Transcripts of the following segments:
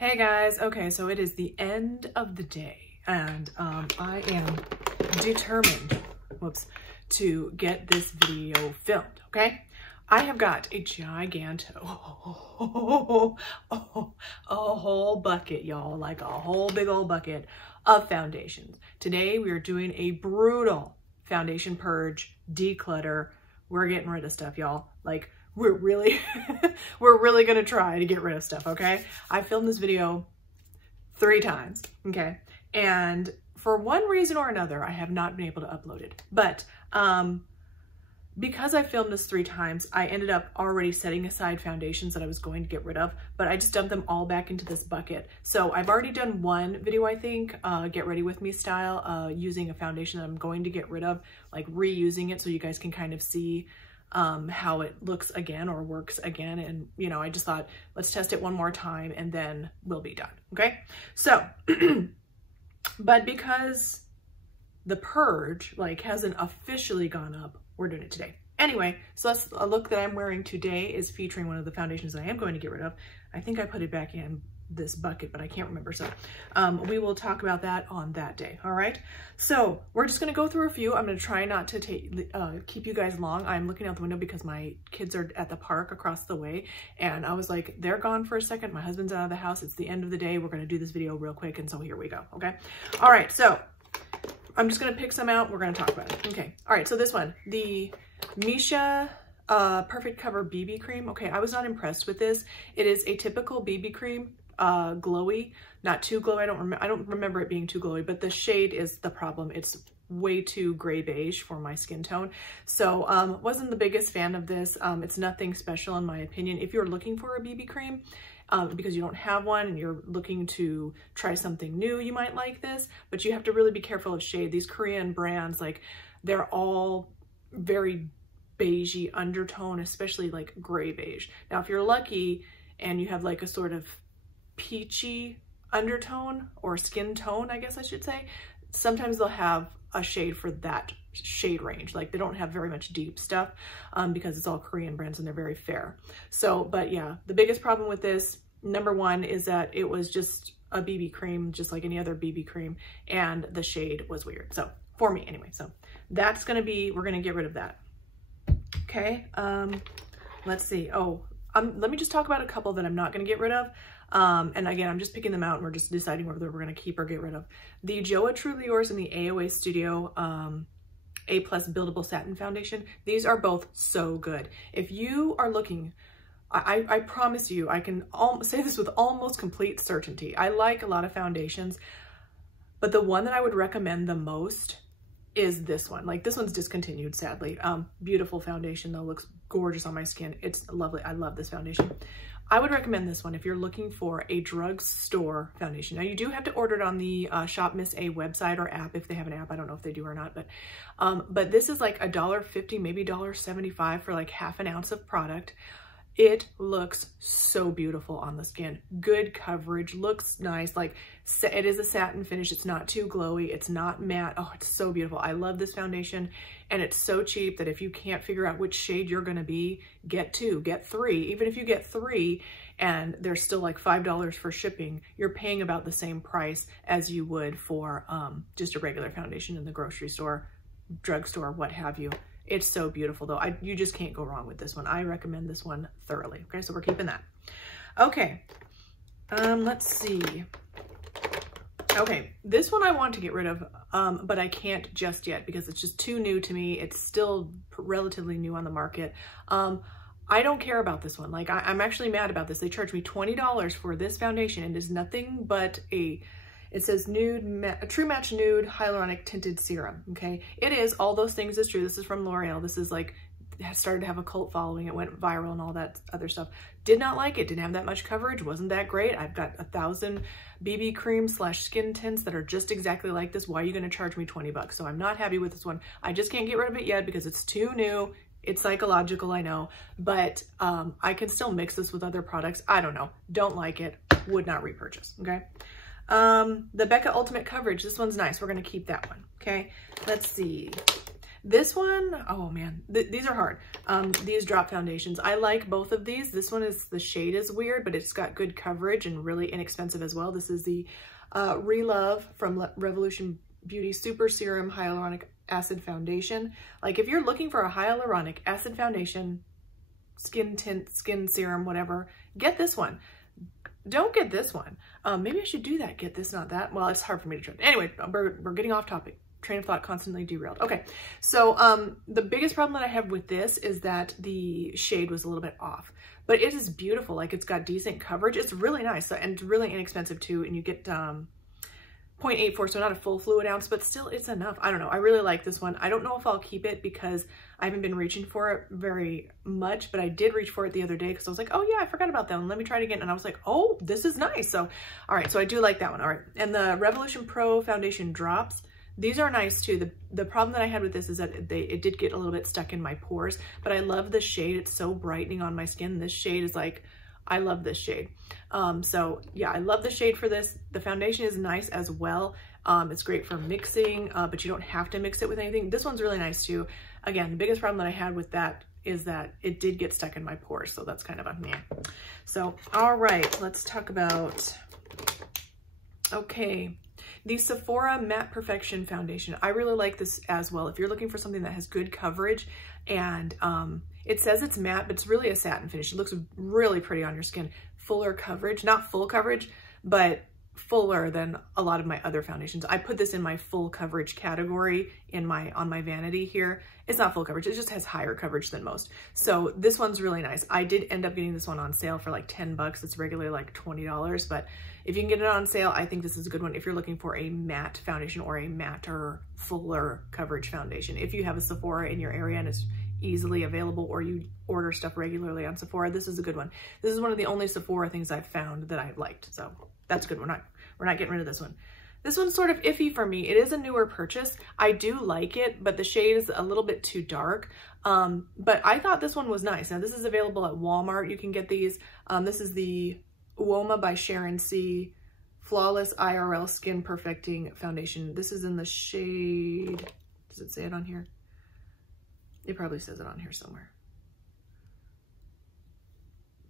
Hey guys, okay, so it is the end of the day and I am determined, to get this video filmed, okay? I have got a a whole bucket, y'all, like a whole big old bucket of foundations. Today we are doing a brutal foundation purge, declutter. We're getting rid of stuff, y'all. Like, we're really gonna try to get rid of stuff, okay? I filmed this video 3 times, okay? And for one reason or another, I have not been able to upload it. But because I filmed this 3 times, I ended up already setting aside foundations that I was going to get rid of, but I just dumped them all back into this bucket. So I've already done one video, I think, get ready with me style, using a foundation that I'm going to get rid of, like reusing it so you guys can kind of see how it looks again or works again. And, you know, I just thought, let's test it one more time and then we'll be done. Okay. So, but because the purge like hasn't officially gone up, we're doing it today. Anyway, so that's a look that I'm wearing today is featuring one of the foundations that I am going to get rid of. I think I put it back in this bucket, but I can't remember. So we will talk about that on that day. All right. So we're just going to go through a few. I'm going to try not to keep you guys long. I'm looking out the window because my kids are at the park across the way. And I was like, they're gone for a second. My husband's out of the house. It's the end of the day. We're going to do this video real quick. And so here we go. Okay. All right. So I'm just going to pick some out. We're going to talk about it. Okay. All right. So this one, the Misha Perfect Cover BB cream. Okay. I was not impressed with this. It is a typical BB cream. Glowy, not too glowy. I don't remember it being too glowy, but the shade is the problem. It's way too gray beige for my skin tone. So wasn't the biggest fan of this. It's nothing special in my opinion. If you're looking for a BB cream because you don't have one and you're looking to try something new, you might like this, but you have to really be careful of shade. These Korean brands, like they're all very beigey undertone, especially like gray beige. Now, if you're lucky and you have like a sort of peachy undertone or skin tone, I guess I should say, sometimes they'll have a shade for that shade range. Like they don't have very much deep stuff because it's all Korean brands and they're very fair. So, but yeah, the biggest problem with this, number one, is that it was just a BB cream, just like any other BB cream, and the shade was weird. So for me anyway, so that's gonna be, we're gonna get rid of that. Okay, let's see. Oh, let me just talk about a couple that I'm not gonna get rid of. And again, I'm just picking them out and we're just deciding whether we're going to keep or get rid of. The Joa Truly Yours and the AOA Studio A+ Buildable Satin Foundation. These are both so good. If you are looking, I promise you, I can say this with almost complete certainty. I like a lot of foundations, but the one that I would recommend the most is this one. Like this one's discontinued, sadly. Beautiful foundation though, looks gorgeous on my skin. It's lovely. I love this foundation. I would recommend this one if you're looking for a drugstore foundation. Now you do have to order it on the Shop Miss A website or app if they have an app. I don't know if they do or not, but this is like $1.50, maybe $1.75 for like half an ounce of product. It looks so beautiful on the skin. Good coverage, looks nice. Like it is a satin finish. It's not too glowy. It's not matte. Oh, it's so beautiful. I love this foundation and it's so cheap that if you can't figure out which shade you're gonna be, get 2, get 3. Even if you get 3 and there's still like $5 for shipping, you're paying about the same price as you would for just a regular foundation in the grocery store, drugstore, what have you. It's so beautiful though. You just can't go wrong with this one. I recommend this one thoroughly. Okay, so we're keeping that. Okay, let's see. Okay, this one I want to get rid of, but I can't just yet because it's just too new to me. It's still relatively new on the market. I don't care about this one. Like I'm actually mad about this. They charged me $20 for this foundation and it is nothing but it says True Match Nude Hyaluronic Tinted Serum, okay? It is, all those things is true. This is from L'Oreal. This is like, started to have a cult following. It went viral and all that other stuff. Did not like it, didn't have that much coverage, wasn't that great. I've got 1,000 BB creams / skin tints that are just exactly like this. Why are you gonna charge me 20 bucks? So I'm not happy with this one. I just can't get rid of it yet because it's too new. It's psychological, I know, but I can still mix this with other products. I don't know, don't like it, would not repurchase, okay? The Becca Ultimate Coverage, this one's nice. We're gonna keep that one, okay? Let's see. This one, oh man, these are hard. These drop foundations, I like both of these. This one is, the shade is weird, but it's got good coverage and really inexpensive as well. This is the Relove from Revolution Beauty Super Serum Hyaluronic Acid Foundation. Like, if you're looking for a hyaluronic acid foundation, skin tint, skin serum, whatever, get this one. Don't get this one. Maybe I should do that. Get this, not that. Well, it's hard for me to try. Anyway, we're getting off topic. Train of thought constantly derailed. Okay, so the biggest problem that I have with this is that the shade was a little bit off, but it is beautiful. Like, it's got decent coverage. It's really nice and really inexpensive too. And you get 0.84, so not a full fluid ounce, but still it's enough. I don't know. I really like this one. I don't know if I'll keep it because I haven't been reaching for it very much, but I did reach for it the other day because I was like, oh yeah, I forgot about that one. Let me try it again. And I was like, oh, this is nice. So, all right. So I do like that one. All right. And the Revolution Pro Foundation Drops, these are nice too. The problem that I had with this is that it did get a little bit stuck in my pores, but I love the shade. It's so brightening on my skin. This shade is like, I love this shade. So yeah, I love the shade for this. The foundation is nice as well. It's great for mixing, but you don't have to mix it with anything. This one's really nice too. Again, the biggest problem that I had with that is that it did get stuck in my pores. So that's kind of a meh. So, all right, let's talk about, okay, the Sephora Matte Perfection Foundation. I really like this as well. If you're looking for something that has good coverage and it says it's matte, but it's really a satin finish. It looks really pretty on your skin. Fuller coverage, not full coverage, but fuller than a lot of my other foundations. I put this in my full coverage category on my vanity here. It's not full coverage, it just has higher coverage than most. So this one's really nice. I did end up getting this one on sale for like 10 bucks. It's regularly like $20, but if you can get it on sale, I think this is a good one if you're looking for a matte foundation or a matter, fuller coverage foundation. If you have a Sephora in your area and it's easily available, or you order stuff regularly on Sephora, this is a good one. This is one of the only Sephora things I've found that I've liked. So that's good. We're not getting rid of this one. This one's sort of iffy for me. It is a newer purchase. I do like it, but the shade is a little bit too dark. But I thought this one was nice. Now this is available at Walmart. You can get these. This is the Uoma by Sharon C. Flawless IRL Skin Perfecting Foundation. This is in the shade, does it say it on here? It probably says it on here somewhere.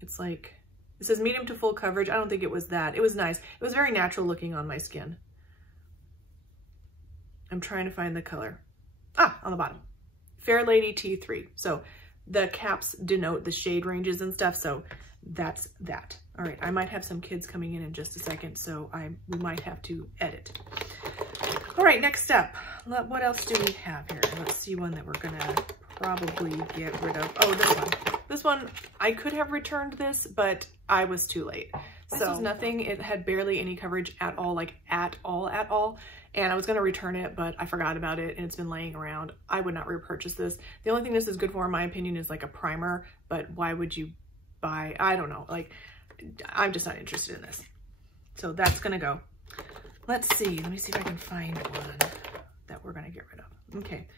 It's like, it says medium to full coverage. I don't think it was that. It was nice. It was very natural looking on my skin. I'm trying to find the color. Ah, on the bottom. Fair Lady T3. So the caps denote the shade ranges and stuff. So that's that. All right, I might have some kids coming in just a second, so we might have to edit. All right, next up. What else do we have here? Let's see one that we're gonna probably get rid of. Oh, this one. This one, I could have returned this, but I was too late. This was nothing. It had barely any coverage at all, like at all. And I was gonna return it, but I forgot about it and it's been laying around. I would not repurchase this. The only thing this is good for, in my opinion, is like a primer, but why would you buy, I don't know, like, I'm just not interested in this. So that's gonna go. Let's see, let me see if I can find one that we're gonna get rid of. Okay.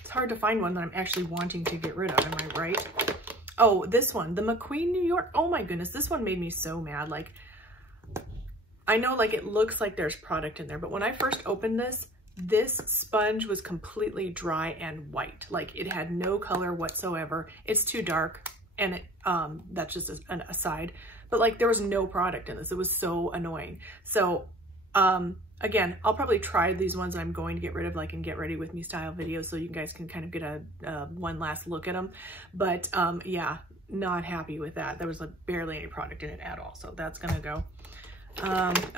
It's hard to find one that I'm actually wanting to get rid of, am I right? Oh, this one, the McQueen New York. Oh my goodness, this one made me so mad. Like, I know like it looks like there's product in there, but when I first opened this sponge was completely dry and white. Like it had no color whatsoever. It's too dark, and it, that's just an aside, but like there was no product in this. It was so annoying. So again, I'll probably try these ones that I'm going to get rid of, like in Get Ready With Me style videos, so you guys can kind of get a one last look at them. But yeah, not happy with that. There was like barely any product in it at all, so that's gonna go.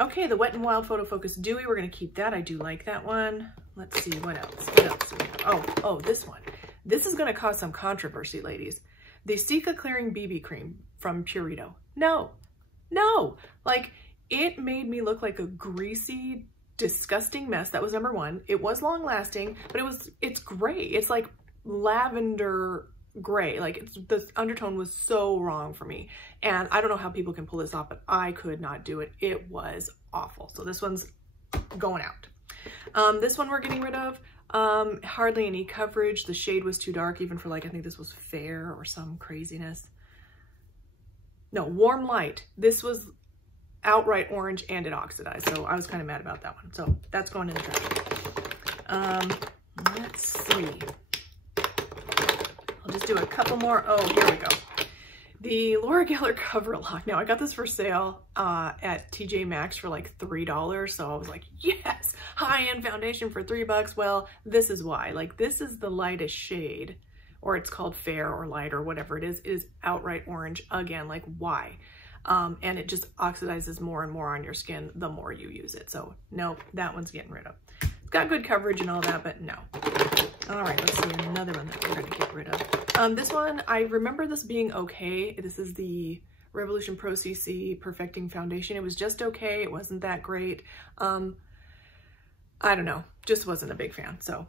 Okay, the Wet n Wild Photo Focus Dewy, we're gonna keep that. I do like that one. Let's see, what else? What else do we have? Oh, this one. This is gonna cause some controversy, ladies. The Cica Clearing BB Cream from Purito. No, like it made me look like a greasy, disgusting mess. That was number one. It was long lasting, but it's gray. It's like lavender gray. Like the undertone was so wrong for me. And I don't know how people can pull this off, but I could not do it. It was awful. So this one's going out. This one we're getting rid of. Hardly any coverage. The shade was too dark, even for like, I think this was Fair or some craziness. No, Warm Light. This was outright orange and it oxidized. So I was kind of mad about that one. So that's going in the trash. Let's see. I'll just do a couple more. Oh, here we go. The Laura Geller Cover Lock. Now I got this for sale at TJ Maxx for like $3. So I was like, yes, high-end foundation for $3. Well, this is why. Like, this is the lightest shade, or it's called fair or light or whatever it is outright orange. Again, like, why? And it just oxidizes more and more on your skin the more you use it. So no, that one's getting rid of. It's got good coverage and all that, but no. All right, let's see another one that we're gonna get rid of. This one, I remember this being okay. This is the Revolution Pro CC Perfecting Foundation. It was just okay. It wasn't that great. I don't know, just wasn't a big fan. So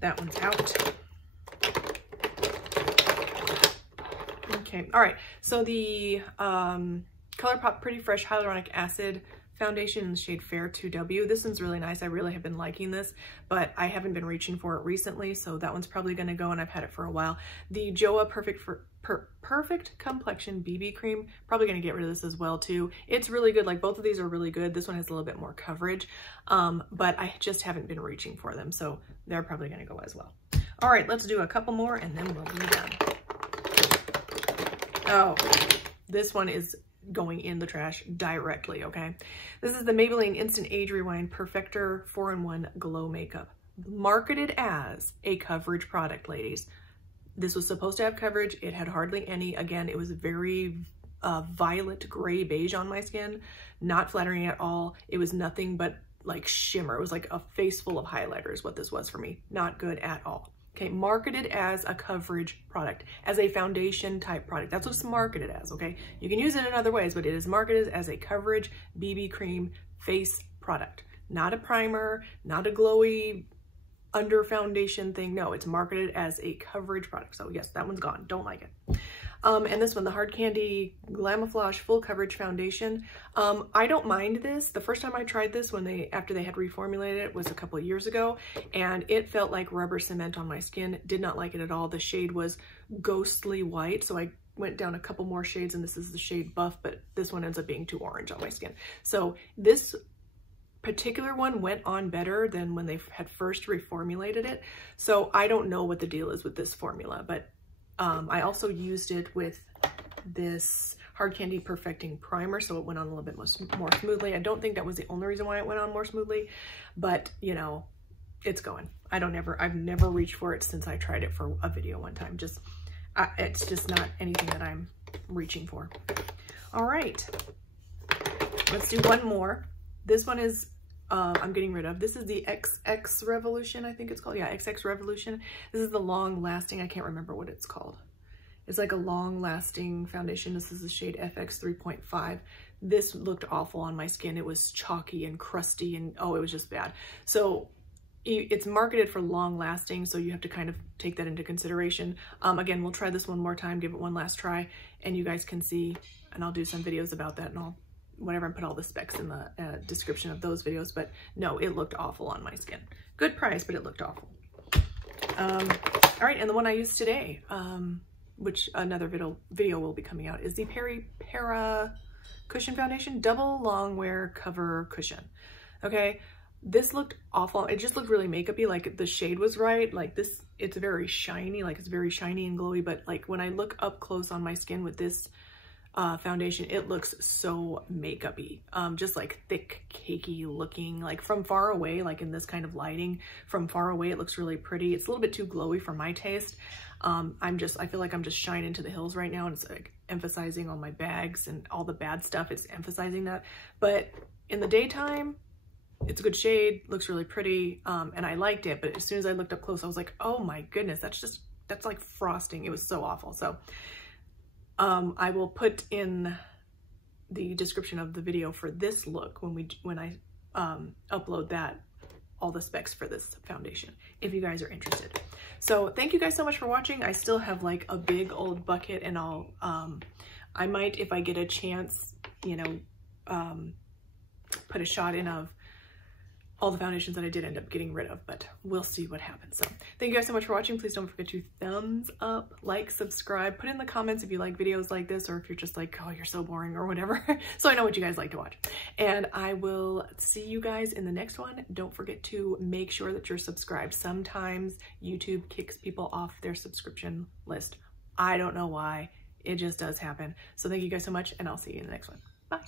that one's out. Okay, all right. So the ColourPop Pretty Fresh Hyaluronic Acid Foundation in the shade Fair 2W. This one's really nice. I really have been liking this, but I haven't been reaching for it recently, so that one's probably going to go, and I've had it for a while. The Joa Perfect Complexion BB Cream, probably going to get rid of this as well too. It's really good. Like, both of these are really good. This one has a little bit more coverage, but I just haven't been reaching for them, so they're probably going to go as well. All right, let's do a couple more and then we'll be done. Oh, this one is going in the trash directly, okay? This is the Maybelline Instant Age Rewind Perfector 4-in-1 Glow Makeup. Marketed as a coverage product, ladies. This was supposed to have coverage. It had hardly any. Again, it was very violet gray beige on my skin. Not flattering at all. It was nothing but like shimmer. It was like a face full of highlighters, what this was for me. Not good at all. Okay, marketed as a coverage product, as a foundation type product. That's what it's marketed as, okay? You can use it in other ways, but it is marketed as a coverage BB cream face product. Not a primer, not a glowy under foundation thing. No, it's marketed as a coverage product. So yes, that one's gone. Don't like it. And this one, the Hard Candy Glamouflage Full Coverage Foundation. I don't mind this. The first time I tried this after they had reformulated it was a couple of years ago, and it felt like rubber cement on my skin. Did not like it at all. The shade was ghostly white, so I went down a couple more shades, and this is the shade Buff, but this one ends up being too orange on my skin. So this particular one went on better than when they had first reformulated it. So I don't know what the deal is with this formula, but I also used it with this Hard Candy Perfecting Primer, so it went on a little bit more smoothly. I don't think that was the only reason why it went on more smoothly, but you know, it's going. I've never reached for it since I tried it for a video one time. It's just not anything that I'm reaching for. All right, let's do one more. This one is I'm getting rid of. This is the XX Revolution, I think it's called. Yeah, XX Revolution. This is the long lasting, I can't remember what it's called. It's like a long lasting foundation. This is the shade FX 3.5. This looked awful on my skin. It was chalky and crusty and oh, it was just bad. So it's marketed for long lasting, so you have to kind of take that into consideration. Again, we'll try this one more time, give it one last try, and you guys can see, and I'll do some videos about that and whatever, and put all the specs in the description of those videos. But no, it looked awful on my skin. Good price, but it looked awful. All right, and the one I used today, which another video will be coming out, is the Para Cushion Foundation Double Long Wear Cover Cushion. Okay, this looked awful. It just looked really makeup-y. Like, the shade was right. Like, this, it's very shiny. Like, it's very shiny and glowy, but like when I look up close on my skin with this foundation, it looks so makeup-y, just like thick, cakey looking. Like from far away, like in this kind of lighting, from far away it looks really pretty. It's a little bit too glowy for my taste. I feel like I'm just shining to the hills right now, and it's like emphasizing on my bags and all the bad stuff. It's emphasizing that, but in the daytime, it's a good shade, looks really pretty, and I liked it. But as soon as I looked up close, I was like, oh my goodness, that's like frosting. It was so awful. So I will put in the description of the video for this look when I upload that, all the specs for this foundation, if you guys are interested. So thank you guys so much for watching. I still have like a big old bucket, and I might, if I get a chance, you know, put a shot in of all the foundations that I did end up getting rid of, but we'll see what happens. So thank you guys so much for watching. Please don't forget to thumbs up, like, subscribe, put in the comments if you like videos like this, or if you're just like, oh, you're so boring or whatever, so I know what you guys like to watch. And I will see you guys in the next one. Don't forget to make sure that you're subscribed. Sometimes YouTube kicks people off their subscription list. I don't know why. It just does happen. So thank you guys so much, and I'll see you in the next one. Bye.